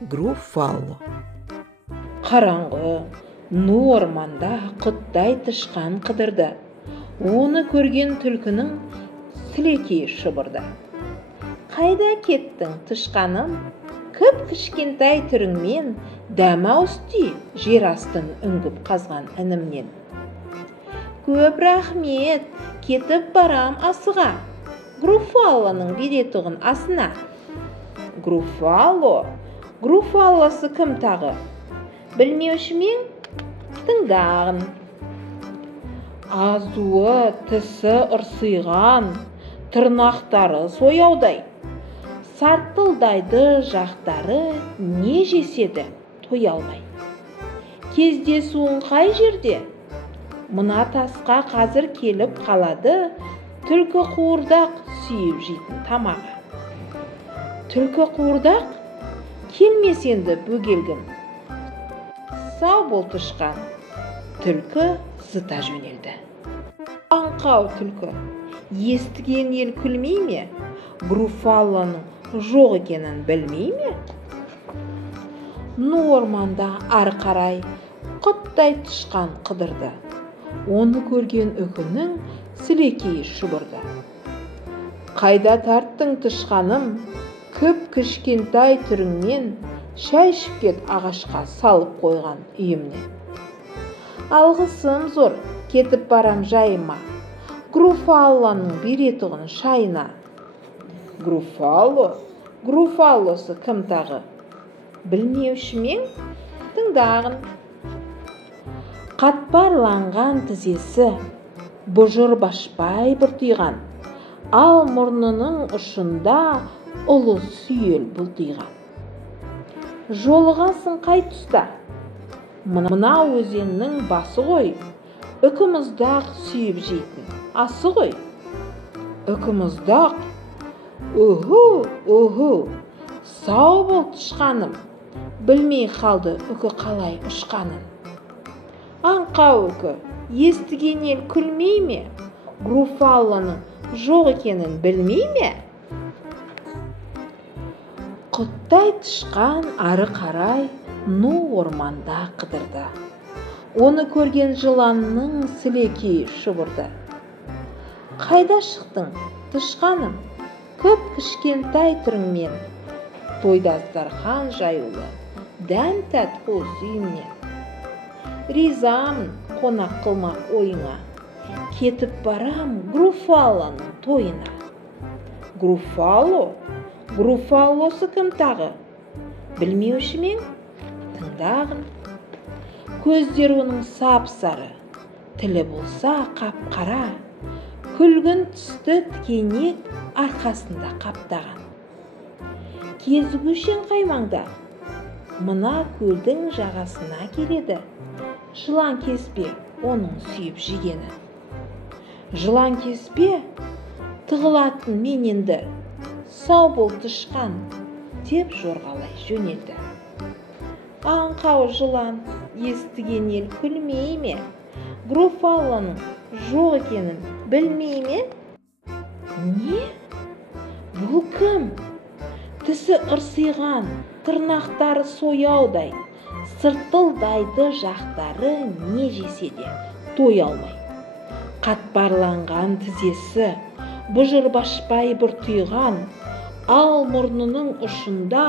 Груффало. Қараңғы, ну орманда құттай тышқан қыдырды. Оны көрген түлкінің сілекейі шұбырды. Қайда кеттің, тышқаным? Кіп-кішкентай түріңмен дәмаусти жер астын үңгіп қазған інімнен. Көп рахмет, кетіп барам асыға, Груффалоның беретұғын асына. Груффалосы кім тағы? Білмеушімен тыңдағын. Азуы тісі ырсыйған, тырнақтары сояудай. Сартылдайды жақтары не жеседі той алмай. Кездесуің қай жерде? Мына тасқа қазір келіп қалады, түлкі қуырдақ сүйіп жейтін тамағы. Түлкі қуырдақ? Келмес енді бөгелгім. Сау бол, тышқан. Түлкі зыта жөнелді. Аңқау түлкі, естіген ел күлмей ме? Груффалоның жоқ екенін білмей ме? Ну орманда ары қарай құттай тышқан қыдырды. Оны көрген үкінің сілекейі шұбырды. Қайда тарттың, тышқаным? Кіп-кішкентай түріңмен шай ішіп кет ағашқа салып қойған үйімнен. Алғысым зор, кетіп барам жайыма, Груффалоның беретұғын шайына. Груффалосы кім тағы? Білмеушімен тыңдағын. Қатпарланған тізесі, бұжыр башпай бұртиған, ал мұрнының ұшында ұлы сүйел бұлтиған. Жолығасың қай тұста? Мына өзеннің басы ғой, үкіміздақ сүйіп жейтін асы ғой. Үкіміздақ? Уху, сау бол, тышқаным. Білмей қалды үкі қалай ұшқанын. Аңқау үкі, естіген ел күлмей ме? Груффалоның жоқ екенін білмей ме? Құттай тышқан ары қарай ну орманда қыдырды. Оны көрген жыланның сілекейі шұбырды. Қайда шықтың, тышқаным? Кіп-кішкентай түріңмен тойда дастархан жаюлы, дәм-тәт қос үйімнен. Ризамын қонақ қылмақ ойыңа, кетіп барам Груффалоның тойына. Груффалосы кім тағы? Білмеушімен тыңдағын. Көздер оның сап-сары, тілі болса қап-қара, күлгін түсті тікенек арқасында қаптаған. Кезігушен қаймаңда, мына көлдің жағасына келеді. Жылан кеспе оның сүйіп жегені. Жылан кеспе тығылатын мен енді, сау бол, тышқан, деп жорғалай жөнелді. Аңқау жылан, естіген ел күлмей ме? Груффалоның жоқ екенін білмей ме? Не? Бұл кім? Тісі ырсыйған, тырнақтары сояудай, сыртылдайды жақтары не жесе де той алмай. Қатпарланған тізесі, бұжыр башпай бұртиған, ал мұрнының ұшында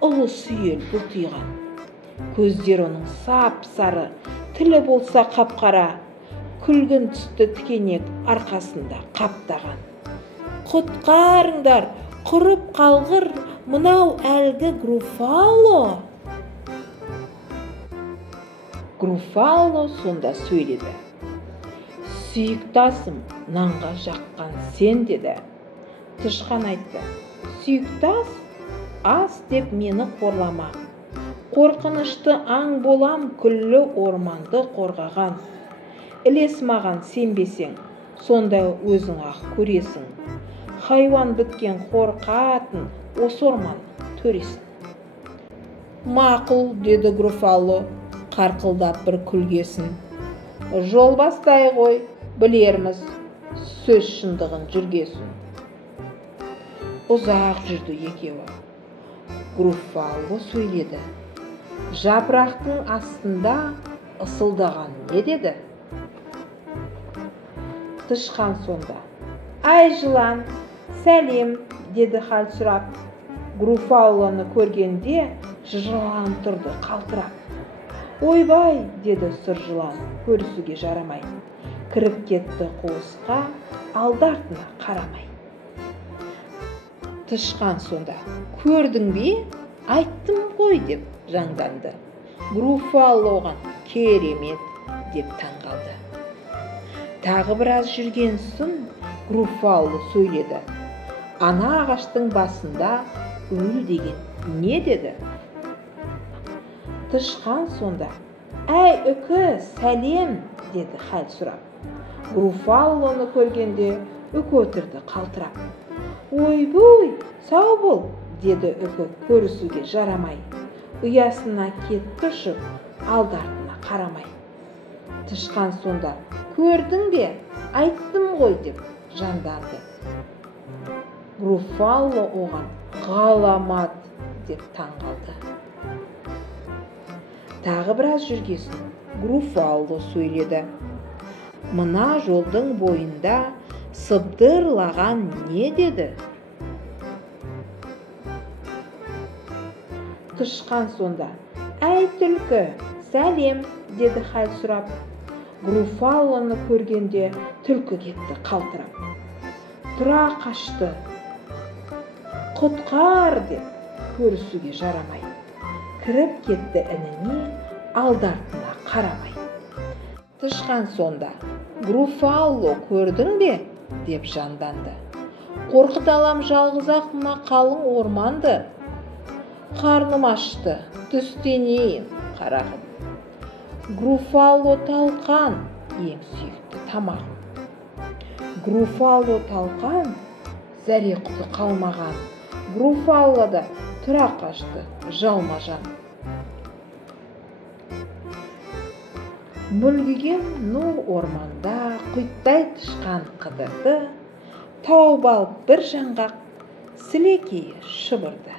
ұлы сүйел бұлтиған. Көздер оның сап-сары, тілі болса қап-қара, күлгін түсті тікенек арқасында қаптаған. Құтқарыңдар, құрып қалғыр, мынау әлгі Груффало сонда сөйледі. Сүйіктасым, нанға жаққан сен, деді. Тышқан айтты. Сүйіктас, ас деп мені қорлама. Қорқынышты аң болам, күллі орманды қорғаған. Ілес маған сенбесең, сонда өзің ақ көресің. Хайуан біткен қорқатын, осы орман төресін. Мақұл, деді Груффало, қарқылдап бір күлгесін. Жол бастай ғой, білерміз, сөз шындығын жүргесін. Ұзақ жүрді екеуі. Груффало сөйледі. Жапырақтың астында ысылдаған не деді? Тышқан сонда: «Ай жылан, сәлем!» деді хал сұрап. Груффалоны көргенде жылан тұрды қалтырап. «Ойбай!» деді сұр жылан, көрісуге жарамай. Кіріп кетті қуысқа, алды-артына қарамай. Тышқан сонда: «Көрдің бе? Айттым ғой!» деп жаңданды. Груффало оған: «Керемет!» деп таңғалды. Тағы біраз жүрген соң Груффало сөйледі. «Ана ағаштың басында өл деген не деді?» Тышқан сонда: «Әй үкі, сәлем!» деді хал сұрап. Груффалоны көргенде үкі отырды қалтырап. «Ойбой, сау бол!» деді үкі көрісуге жарамай. Ұясына кетті ұшып, алды-артына қарамай. Тышқан сонда: «Көрдің бе? Айттым ғой!» деп жанданды. Груффало оған: «Ғаламат!» деп таңғалды. Тағы біраз жүргесін Груффало сөйледі. «Мына жолдың бойында сыбдырлаған не деді?» Тышқан сонда: «Әй түлкі, сәлем!» деді хал сұрап. Груффалоны көргенде түлкі кетті қалтырап. Тұра қашты. «Құтқар!» деп көрісуге жарамай. Кіріп кетті ініне, алды-артына қарамай. Тышқан сонда: «Груффало, көрдің бе?» деп жанданды. «Қорқыт алам жалғыз-ақ мына қалың орманды. Қарным ашты, түстенейін қарағым. Груффало талқан, ең сүйікті тамағым. Груффало талқан, зәре-құты қалмаған. Груффало да тұра қашты, жалма-жан». Мүлгіген ну орманда құйттай тышқан қыдырды, тауып алып бір жаңғақ сілекейі шұбырды.